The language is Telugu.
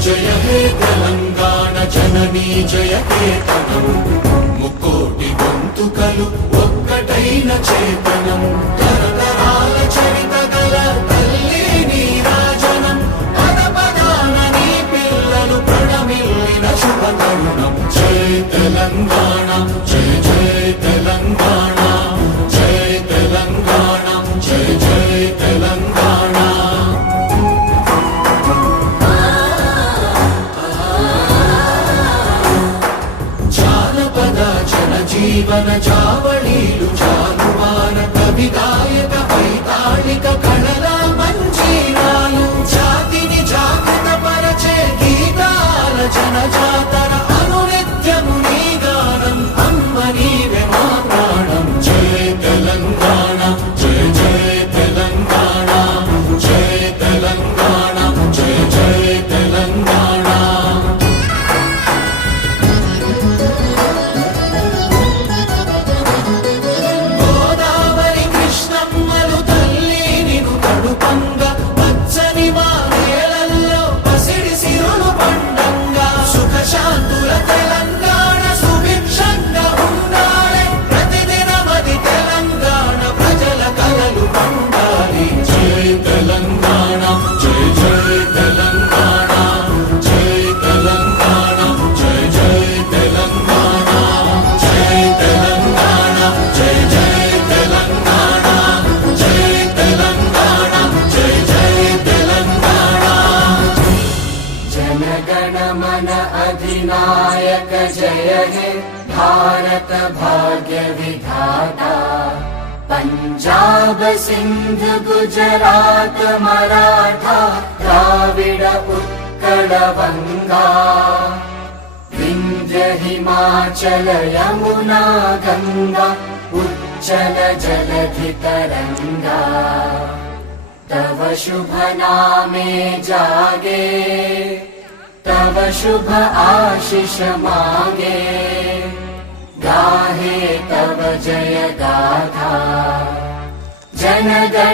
జయ హే తెలంగాణ జననీ జయ కేతనం ముక్కోటి గొంతుకలు ఒక్కటైన చేతనం తరతరాల చరిత గల తల్లి నీరాజనం పద పదాన నీ పిల్లలు ప్రణమిల్లిన శుభ తరుణం జయ తెలంగాణ జయ జయ తెలంగాణ జయ తెలంగాణ జయ జయ తెలంగాణ జీవన జావళీలు జాలువాన కవి గాయక వైతాళిక కళల మంజీరాలు జాతిని జాగృత పరచే గీతాల జనజాతర అనునిత్యము నీ గానం అమ్మ నీవే మా ప్రాణం జయ తెలంగాణ జయ జయ తెలంగాణ జయ తెలంగాణ జయ జయ తెలంగాణ अधिनायक जय हे भारत भाग्य विधाता पंजाब सिंध गुजरात मराठा द्राविड उत्कल बंगा विंध्य हिमाचल यमुना गंगा उच्चल जलधि तरंगा तव शुभ नामे जागे तव शुभ आशीष मागे गाहे तव जय गाथा जनगण